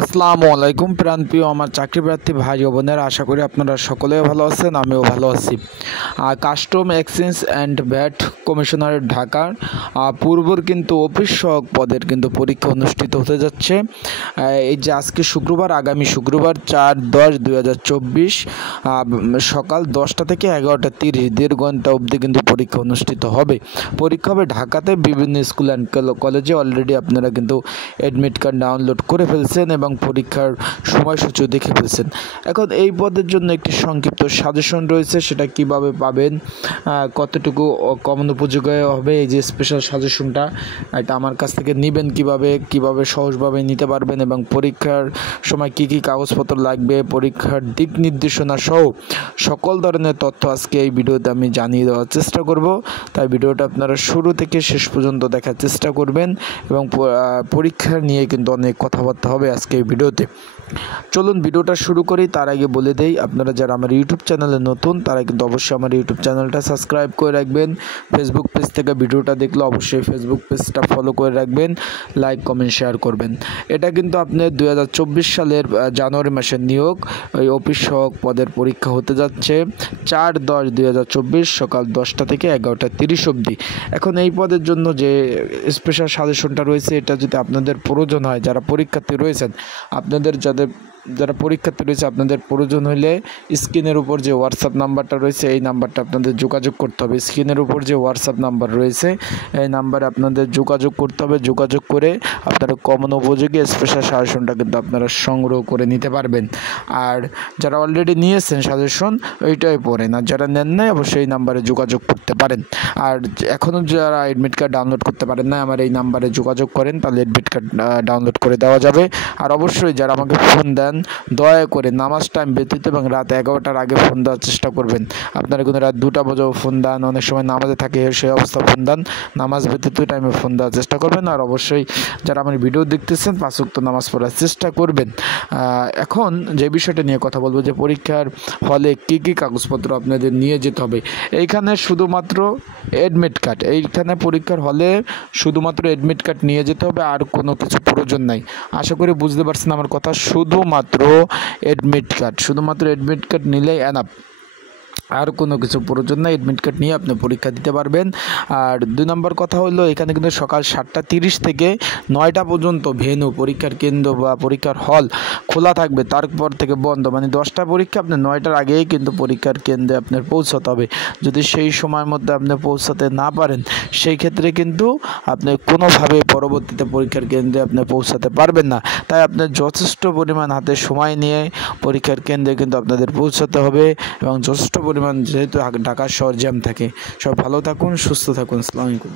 আসসালামু আলাইকুম প্রাণপ্রিয় আমার চাকরি প্রার্থী ভাই ও বোনেরা, আশা করি আপনারা সকলেই ভালো আছেন, আমিও ভালো আছি। কাস্টম এক্সচেঞ্জ অ্যান্ড ভ্যাট কমিশনারের ঢাকার পূর্বর কিন্তু অফিস সহক পদের কিন্তু পরীক্ষা অনুষ্ঠিত হতে যাচ্ছে। এই যে আজকে শুক্রবার, আগামী শুক্রবার 4/10/2024 সকাল 10টা থেকে 11:30 দেড় ঘন্টা অবধি কিন্তু পরীক্ষা অনুষ্ঠিত হবে। পরীক্ষা হবে ঢাকাতে বিভিন্ন স্কুল অ্যান্ড কলেজে। অলরেডি আপনারা কিন্তু অ্যাডমিট কার্ড ডাউনলোড করে ফেলছেন এবং পরীক্ষার সময়সূচিও দেখে ফেলছেন। এখন এই পদের জন্য একটি সংক্ষিপ্ত সাজেশন রয়েছে, সেটা কিভাবে পাবেন, কতটুকু কমন উপযোগী হবে এই যে স্পেশাল সাজেশনটা, এটা আমার কাছ থেকে নেবেন কিভাবে সহজভাবে নিতে পারবেন এবং পরীক্ষার সময় কি কাগজপত্র লাগবে, পরীক্ষার দিক নির্দেশনা সহ সকল ধরনের তথ্য আজকে এই ভিডিওতে আমি জানিয়ে দেওয়ার চেষ্টা করব। তাই ভিডিওটা আপনারা শুরু থেকে শেষ পর্যন্ত দেখার চেষ্টা করবেন এবং পরীক্ষা নিয়ে কিন্তু অনেক কথাবার্তা হবে আজকে এই ভিডিওতে। চলুন ভিডিওটা শুরু করি। তার আগে বলে দেই, আপনারা যারা আমার ইউটিউব চ্যানেলে নতুন তারা কিন্তু অবশ্যই আমার ইউটিউব চ্যানেলটা সাবস্ক্রাইব করে রাখবেন। ফেসবুক পেজ থেকে ভিডিওটা দেখলে অবশ্যই ফেসবুক পেজটা ফলো করে রাখবেন, লাইক কমেন্ট শেয়ার করবেন। এটা কিন্তু আপনার 2024 সালের জানুয়ারি মাসের নিয়োগ। ওই অফিস সহক পদের পরীক্ষা হতে যাচ্ছে 4/10/2024 সকাল 10টা থেকে 11:30 অবধি। এখন এই পদের জন্য যে স্পেশাল সাজেশনটা রয়েছে, এটা যদি আপনাদের প্রয়োজন হয়, যারা পরীক্ষার্থী রয়েছেন, যারা পরীক্ষার্থী রয়েছে আপনাদের প্রয়োজন হলে স্ক্রিনের উপর যে হোয়াটসঅ্যাপ নাম্বারটা রয়েছে এই নাম্বারটা আপনাদের যোগাযোগ করতে হবে। স্ক্রিনের উপর যে হোয়াটসঅ্যাপ নাম্বার রয়েছে এই নাম্বারে আপনাদের যোগাযোগ করতে হবে। যোগাযোগ করে আপনারা কমন উপযোগী স্পেশাল সাজেশনটা কিন্তু আপনারা সংগ্রহ করে নিতে পারবেন। আর যারা অলরেডি নিয়েছেন সাজেশন ওইটাই পড়েন, আর যারা নেন নাই অবশ্যই এই নাম্বারে যোগাযোগ করতে পারেন। আর এখনও যারা অ্যাডমিট কার্ড ডাউনলোড করতে পারেন না, আমার এই নাম্বারে যোগাযোগ করেন, তাহলে অ্যাডমিট কার্ড ডাউনলোড করে দেওয়া যাবে। আর অবশ্যই যারা আমাকে ফোন দেন দয়া করে নামাজ টাইম ব্যতীত এবং রাত 11টার আগে ফোন দেওয়ার চেষ্টা করবেন। আপনারা কিন্তু রাত 2টা বাজেও ফোন দেন, অনেক সময় নামাজে থাকে, সেই অবস্থা ফোন দেন, নামাজ ব্যতীত টাইমে ফোন দেওয়ার চেষ্টা করবেন। আর অবশ্যই যারা আমার ভিডিও দেখতেছেন 5 ওয়াক্ত নামাজ পড়ার চেষ্টা করবেন। এখন যে বিষয়টা নিয়ে কথা বলবো, যে পরীক্ষার হলে কী কাগজপত্র আপনাদের নিয়ে যেতে হবে। এইখানে শুধুমাত্র অ্যাডমিট কার্ড, এইখানে পরীক্ষার হলে শুধুমাত্র অ্যাডমিট কার্ড নিয়ে যেতে হবে, আর কোনো কিছু প্রয়োজন নাই। আশা করি বুঝতে পারছেন আমার কথা। শুধুমাত্র অ্যাডমিট কার্ড নিলেই এনাফ, আর কোনো কিছু প্রয়োজন নাই। অ্যাডমিট কার্ড নিয়ে আপনি পরীক্ষা দিতে পারবেন। আর 2 নম্বর কথা হলো, এখানে কিন্তু সকাল 7:30 থেকে 9টা পর্যন্ত ভেন্যু, পরীক্ষার কেন্দ্র বা পরীক্ষার হল খোলা থাকবে, তারপর থেকে বন্ধ। মানে 10টা পরীক্ষা, আপনি 9টার আগেই কিন্তু পরীক্ষার কেন্দ্রে আপনার পৌঁছাতে হবে। যদি সেই সময়ের মধ্যে আপনি পৌঁছাতে না পারেন, সেই ক্ষেত্রে কিন্তু আপনি কোনোভাবে পরবর্তীতে পরীক্ষার কেন্দ্রে আপনি পৌঁছাতে পারবেন না। তাই আপনার যথেষ্ট পরিমাণ হাতে সময় নিয়ে পরীক্ষার কেন্দ্রে কিন্তু আপনাদের পৌঁছাতে হবে এবং যথেষ্ট পরিমাণ, যেহেতু ঢাকা শহর জ্যাম থাকে। সব ভালো থাকুন, সুস্থ থাকুন। আসসালামু আলাইকুম।